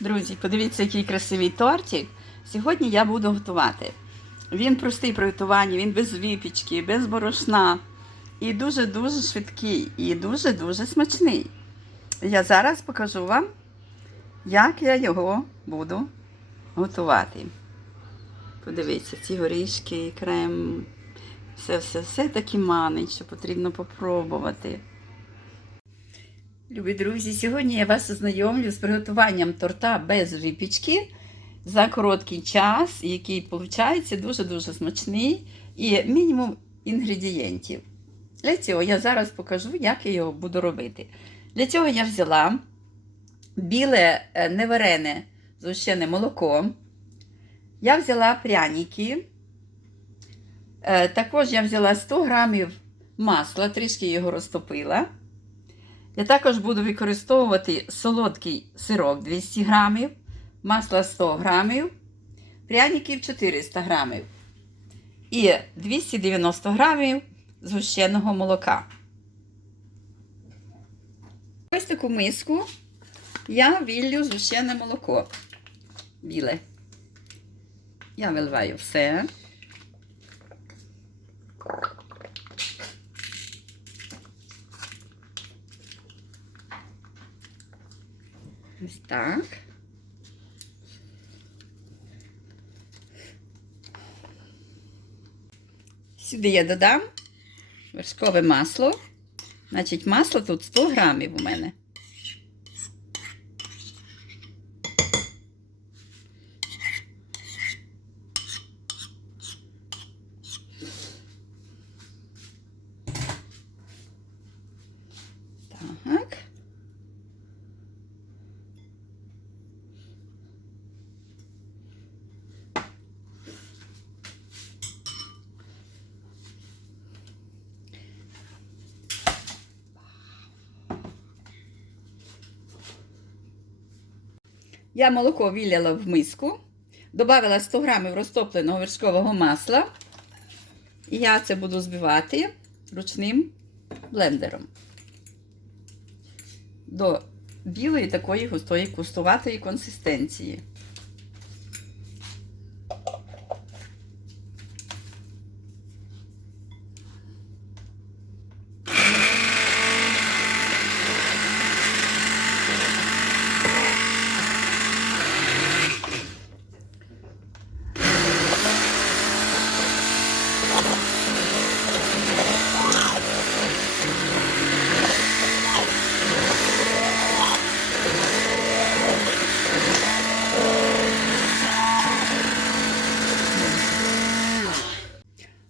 Друзі, подивіться, який красивий тортик. Сьогодні я буду готувати. Він простий при готуванні, він без випічки, без борошна. І дуже-дуже швидкий, і дуже-дуже смачний. Я зараз покажу вам, як я його буду готувати. Подивіться, ці горішки, крем, все, все, все таки манить, що потрібно попробувати. Любі друзі, сьогодні я вас ознайомлю з приготуванням торта без випічки за короткий час, який виходить дуже-дуже смачний і мінімум інгредієнтів. Для цього я зараз покажу, як я його буду робити. Для цього я взяла біле е, неварене згущене молоко. Я взяла пряники. Е, Також я взяла 100 грамів масла, трішки його розтопила. Я також буду використовувати солодкий сирок 200 грамів, масло 100 грамів, пряників 400 грамів і 290 грамів згущеного молока. Ось таку миску я віллю згущене молоко біле. Я виливаю все. Ось так. Сюди я додам вершкове масло. Значить, масло тут 100 грамів у мене. Так. Я молоко віляла в миску, додала 100 грамів розтопленого вершкового масла. І я це буду збивати ручним блендером до білої такої густої кустуватої консистенції.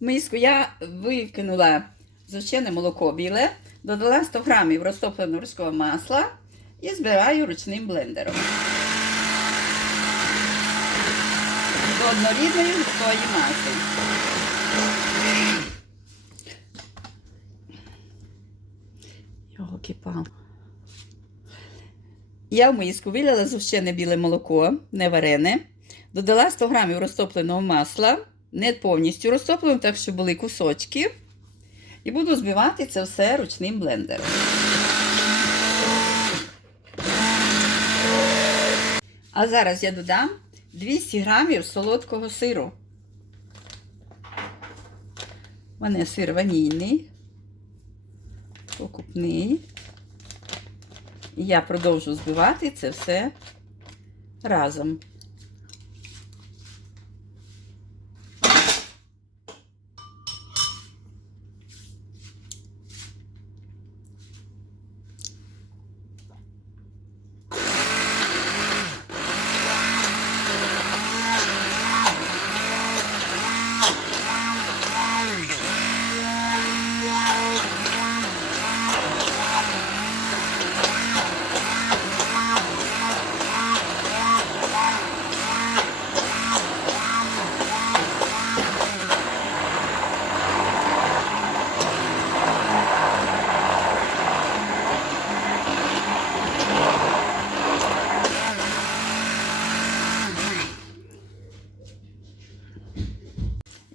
В миску я викинула зущене молоко біле, додала 100 грамів розтопленого вершкового масла і збираю ручним блендером. До однорідної густої маси. Його кипало. Я в миску виляла зущене біле молоко, не варене, додала 100 грамів розтопленого масла, не повністю розтопленого, так що були кусочки. І буду збивати це все ручним блендером. А зараз я додам 200 грамів солодкого сиру. У мене сир ванільний, покупний. І я продовжу збивати це все разом.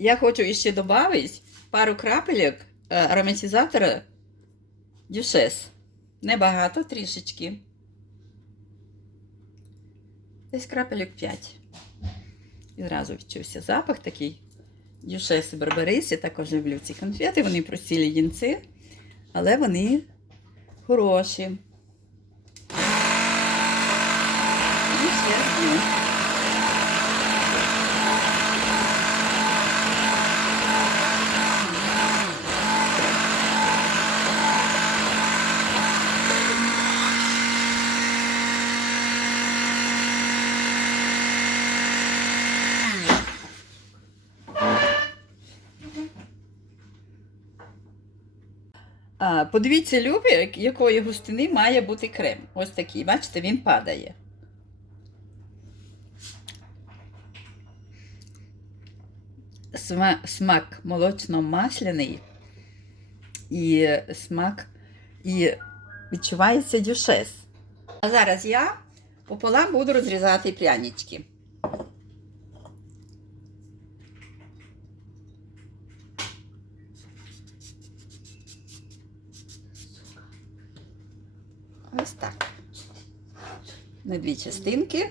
Я хочу ще додати пару крапелек е, ароматизатора Дюшес. Небагато трішечки. Десь крапелек 5. І зразу відчувся запах такий. Дюшес і барбарис. Я також люблю ці конфети. Вони прості лідінці, але вони хороші. І одну. А, подивіться, любі, якої густини має бути крем. Ось такий, бачите, він падає. Сма- Смак молочно-масляний і смак і відчувається дюшес. А зараз я пополам буду розрізати прянички. Ось так. На дві частинки.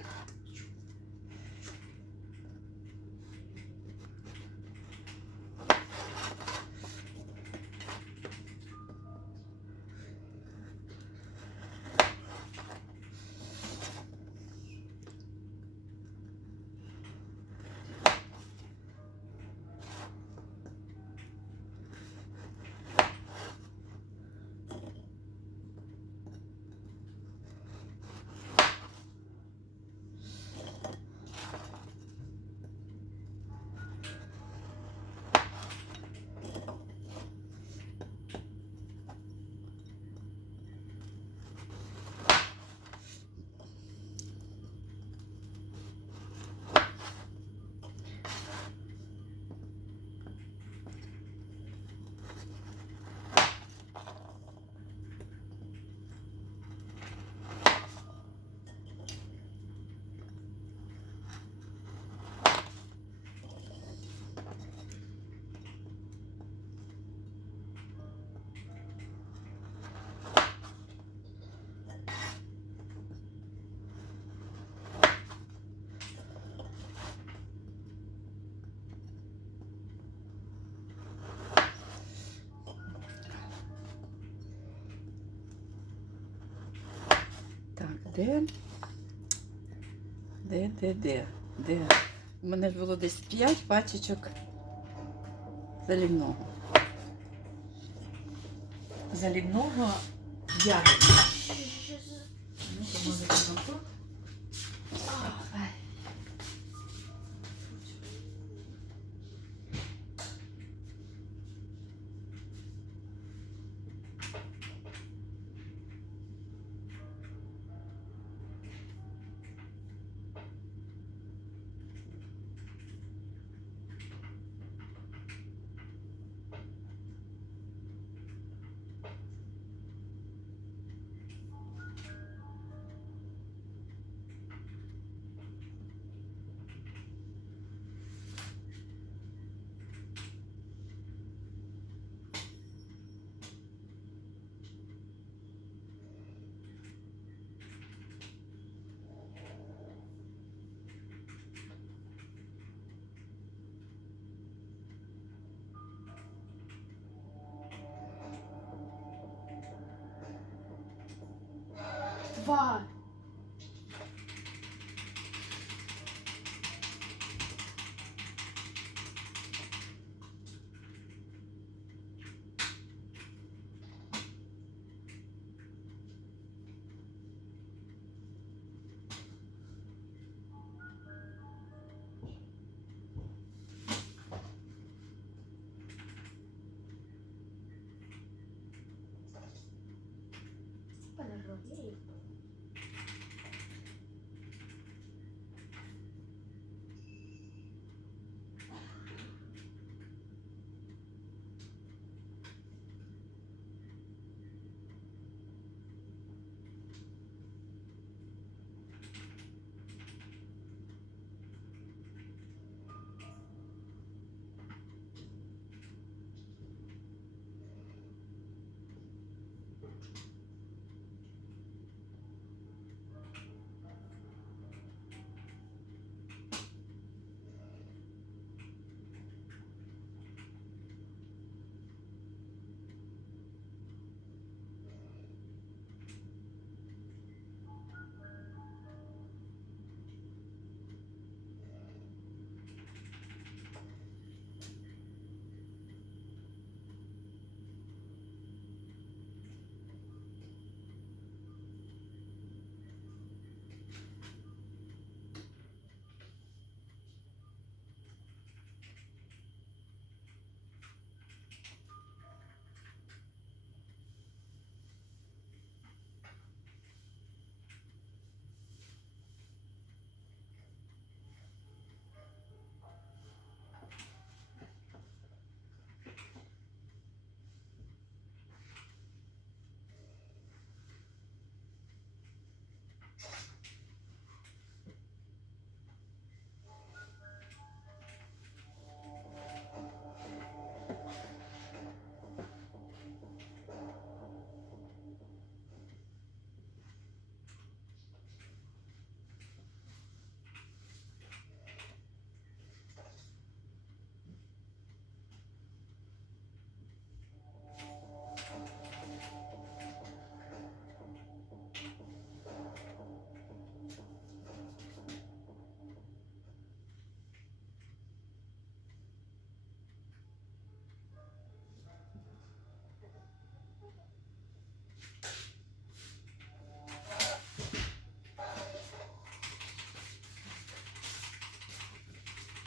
Так, де? Де, де, де? Де? У мене ж було десь 5 пачечок залівного. Залівного ягоди. Два. Подожди.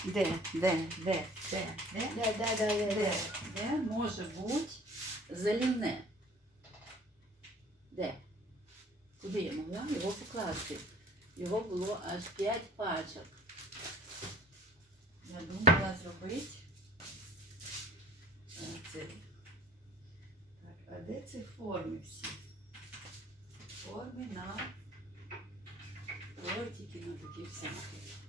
Де, де, де, де, де, Да, да, да, да, де, де може бути залівне? Де? Куди я могла його покласти? Його було аж 5 пачок. Я думала зробити. Так, а де ці форми всі? Форми на тортики, на такі всякі.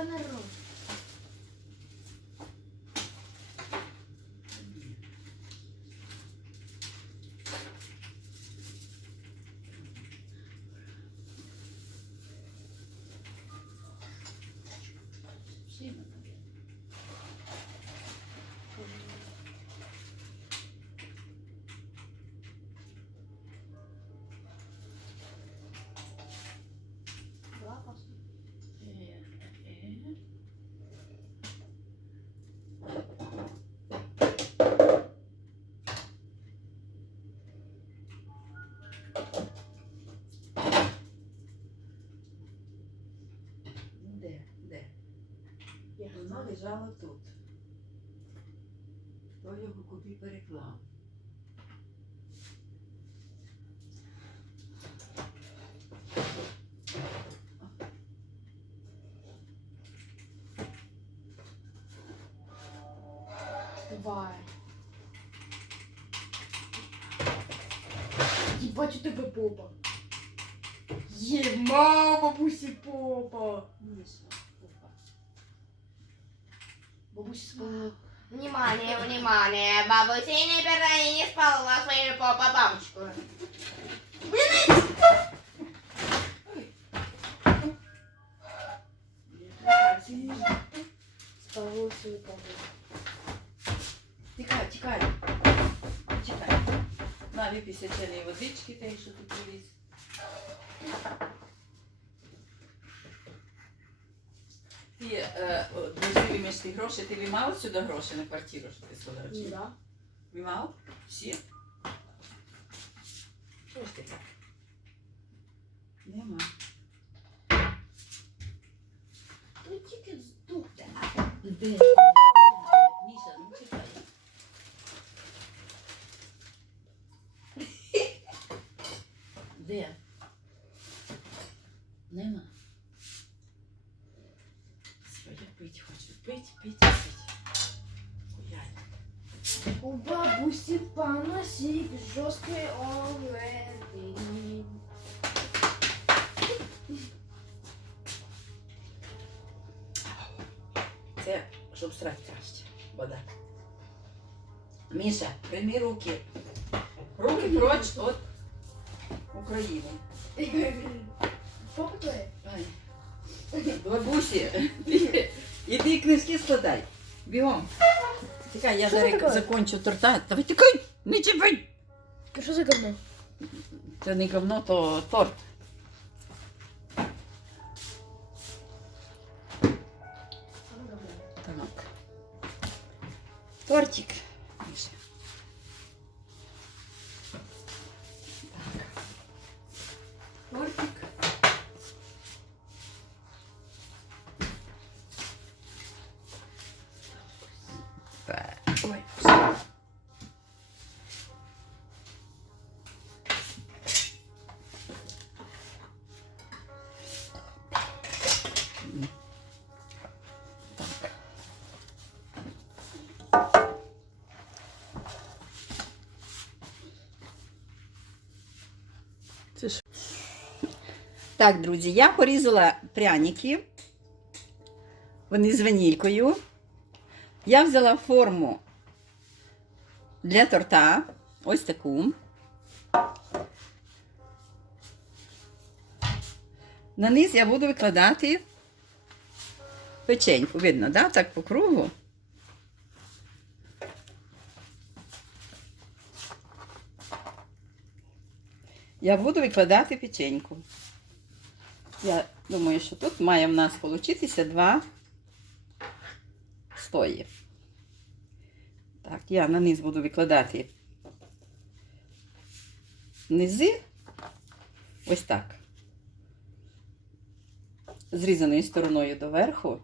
ka na ron. Лежало тут. Хто його куди переклав? Давай. Ебать, у тебе попа. Ема, бабусі попа. Миша, опа. Спала. Внимание, внимание, бабуси не пердай не спала свою попа бабочку. Спала свою попу. Тікай, тікай. Тікай. На, випій свяченої водички, те, що тут привіз. Ти, друзі, виміш ті гроші, ти вимав сюди гроші на квартиру, що ти сюди? Да. Вимав? Всі? Що ж ти так? Нема. Ну тільки здухте. Міша, ну чекай. Де? Нема. У бабусі панасік жорсткий оведи. Це, щоб срати краще. Вода. Міша, прийми руки. Руки проч від України. Папа твоє? Бабусі, іди книжки складай. Бігом. Тікай, я Що зараз таке? закончу торта. Давай тикай, не чіпай. Що за говно? Це не говно, то торт. Так. Тортик. Так, друзі, я порізала пряники. Вони з ванількою. Я взяла форму для торта. Ось таку. На низ я буду викладати печеньку. Видно, да? так по кругу. Я буду викладати печеньку. Я думаю, що тут має в нас получитися два слої. Так, я на низ буду викладати низи. Ось так. Зрізаною стороною доверху.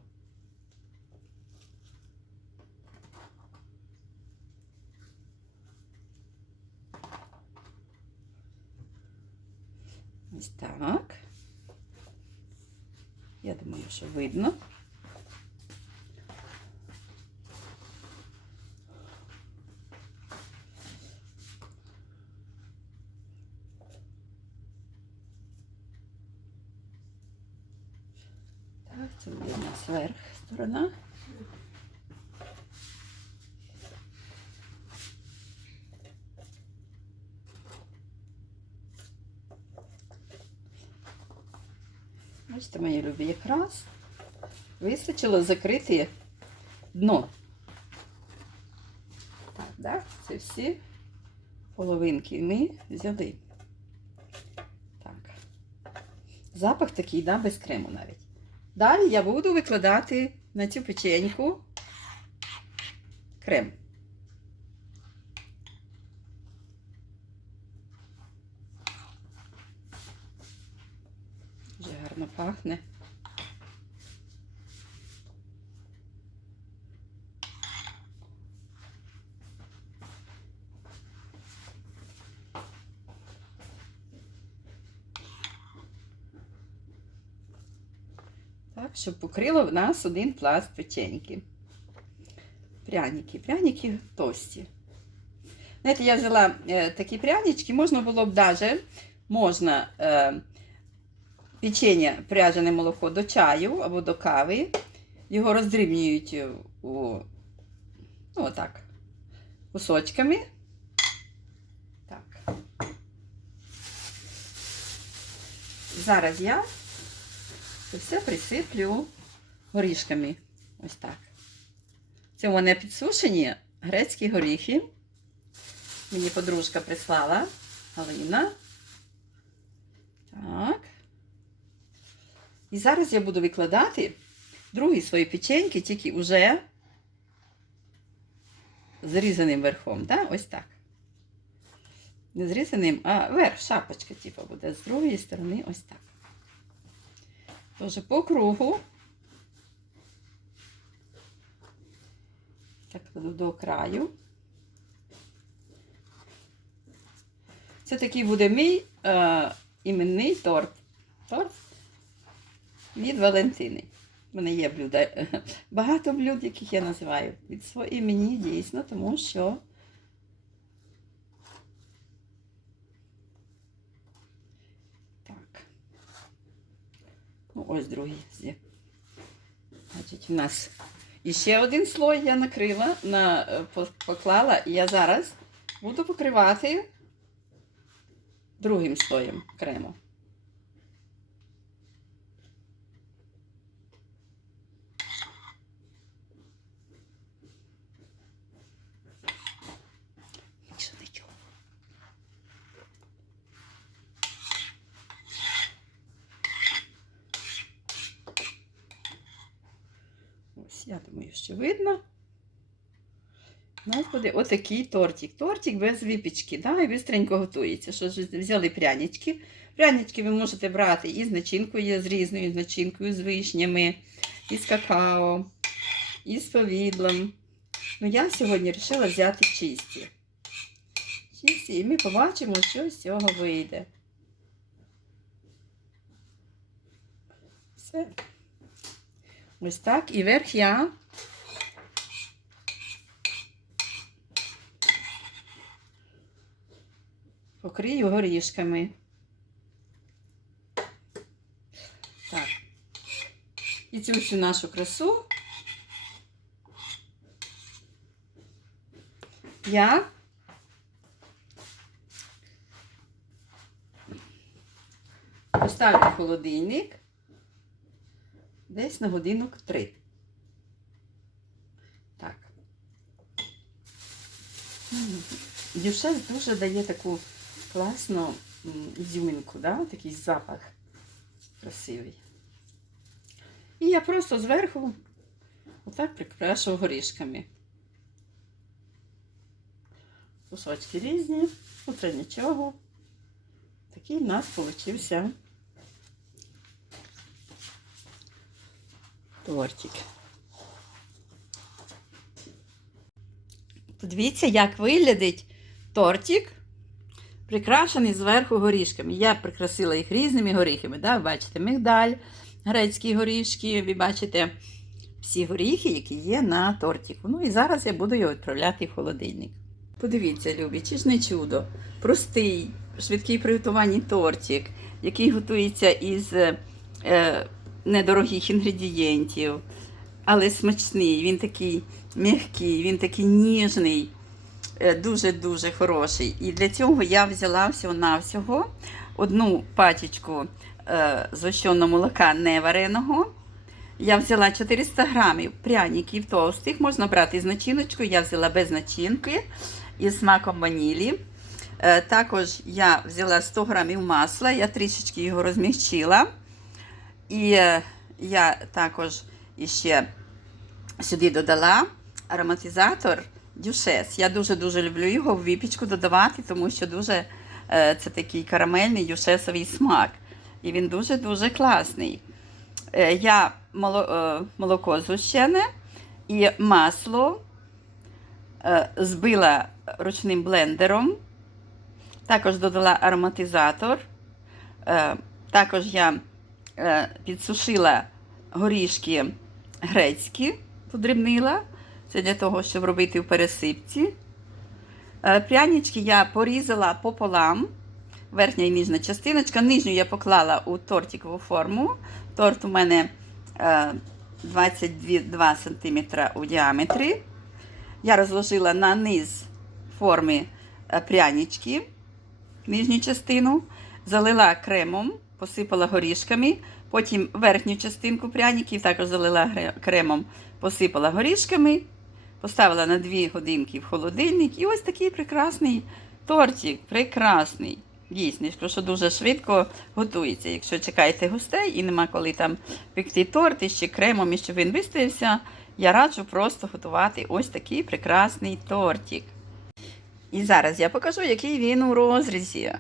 Ось так. Я думаю, що видно. Так, це буде у нас верх сторона. Бачите, мої любі, якраз вистачило закрити дно. Так, да? Це всі половинки ми взяли. Так. Запах такий, да, без крему навіть. Далі я буду викладати на цю печеньку крем. Так, щоб покрило в нас один пласт печеньки. Пряники. Пряники товсті. Знаєте, я взяла е, такі прянички, можна було б даже, можна е, печення, пряжене молоко до чаю або до кави. Його роздрібнюють у, ну, отак, кусочками. Так. Зараз я це все присиплю горішками. Ось так. Це мене підсушені грецькі горіхи. Мені подружка прислала Галина. Так. І зараз я буду викладати другі свої печеньки, тільки вже зрізаним верхом. Да? Ось так. Не зрізаним, а верх, шапочка, типу, буде з другої сторони ось так. Тоже по кругу. Так кладу до краю. Це такий буде мій е, іменний торт. Торт від Валентини. У мене є блюда. е, Багато блюд, яких я називаю від свого імені, дійсно, тому що так. Ну, ось другий. Значить, у нас іще один слой я накрила, на, е, поклала, і я зараз буду покривати другим слоєм крему. Нічого, нічого. Ось, я думаю, що видно. У нас буде отакий тортик. Тортик без випічки, да, і бистренько готується. Що ж взяли прянички. Прянички ви можете брати і з начинкою, з різною начинкою, з вишнями, і з какао, і з повідлом. Ну, я сьогодні вирішила взяти чисті. Чисті, і ми побачимо, що з цього вийде. Все. Ось так. І верх я покрию горішками. Так. І цю всю нашу красу я поставлю в холодильник Десь на годинок три. Так. М, Дюшес дуже дає таку класну м, ізюминку, да? такий запах красивий. І я просто зверху отак прикрашу горішками. Кусочки різні, ну це нічого. Такий в нас получився тортик. Подивіться, як виглядить тортик, прикрашений зверху горішками. Я прикрасила їх різними горіхами. Да? Бачите мигдаль, грецькі горішки, ви бачите всі горіхи, які є на тортику. Ну і зараз я буду його відправляти в холодильник. Подивіться, любі, чи ж не чудо? Простий, швидкий приготуванні тортик, який готується із е, недорогих інгредієнтів, але смачний. Він такий м'який, він такий ніжний, дуже-дуже хороший. І для цього я взяла всього-навсього одну пачечку е, згущеного молока невареного. Я взяла 400 грамів пряників товстих, можна брати з начиночкою, я взяла без начинки із смаком ванілі. Е, Також я взяла 100 грамів масла, я трішечки його розмягчила. І е, я також іще сюди додала ароматизатор дюшес. Я дуже-дуже люблю його в випічку додавати, тому що дуже е, це такий карамельний дюшесовий смак. І він дуже-дуже класний. Е, Я е, молоко згущене і масло збила ручним блендером. Також додала ароматизатор. Також я підсушила горішки грецькі, подрібнила. Це для того, щоб робити в пересипці. Е, Прянички я порізала пополам. Верхня і нижня частиночка. Нижню я поклала у тортикову форму. Торт у мене е, 22 см у діаметрі. Я розложила на низ форми е, прянички, нижню частину, залила кремом, посипала горішками. Потім верхню частинку пряників також залила кремом, посипала горішками, поставила на 2 годинки в холодильник. І ось такий прекрасний тортик. Прекрасний. Дійсно, що дуже швидко готується. Якщо чекаєте гостей і нема коли там пекти торт і ще кремом, і щоб він вистоявся, я раджу просто готувати ось такий прекрасний тортик. І зараз я покажу, який він у розрізі.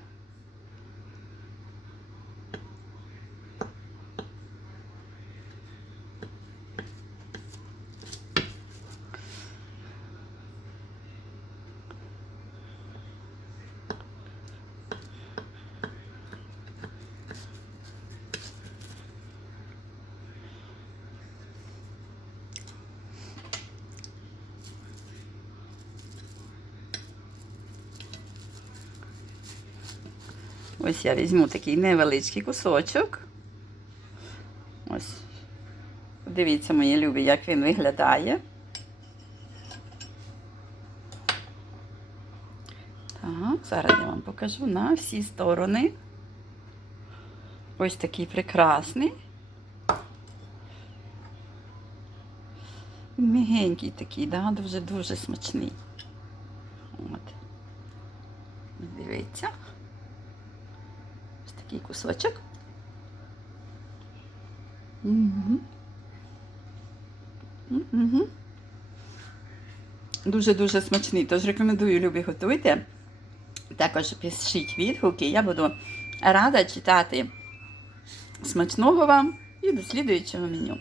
Ось я візьму такий невеличкий кусочок. Ось. Дивіться, мої любі, як він виглядає. Так, зараз я вам покажу на всі сторони. Ось такий прекрасний. Мігенький такий, да, дуже-дуже смачний. От. Дивіться. Такий кусочок. Дуже-дуже смачний. Тож рекомендую, любі, готуйте. Також пишіть відгуки. Я буду рада читати смачного вам і дослідуючого меню.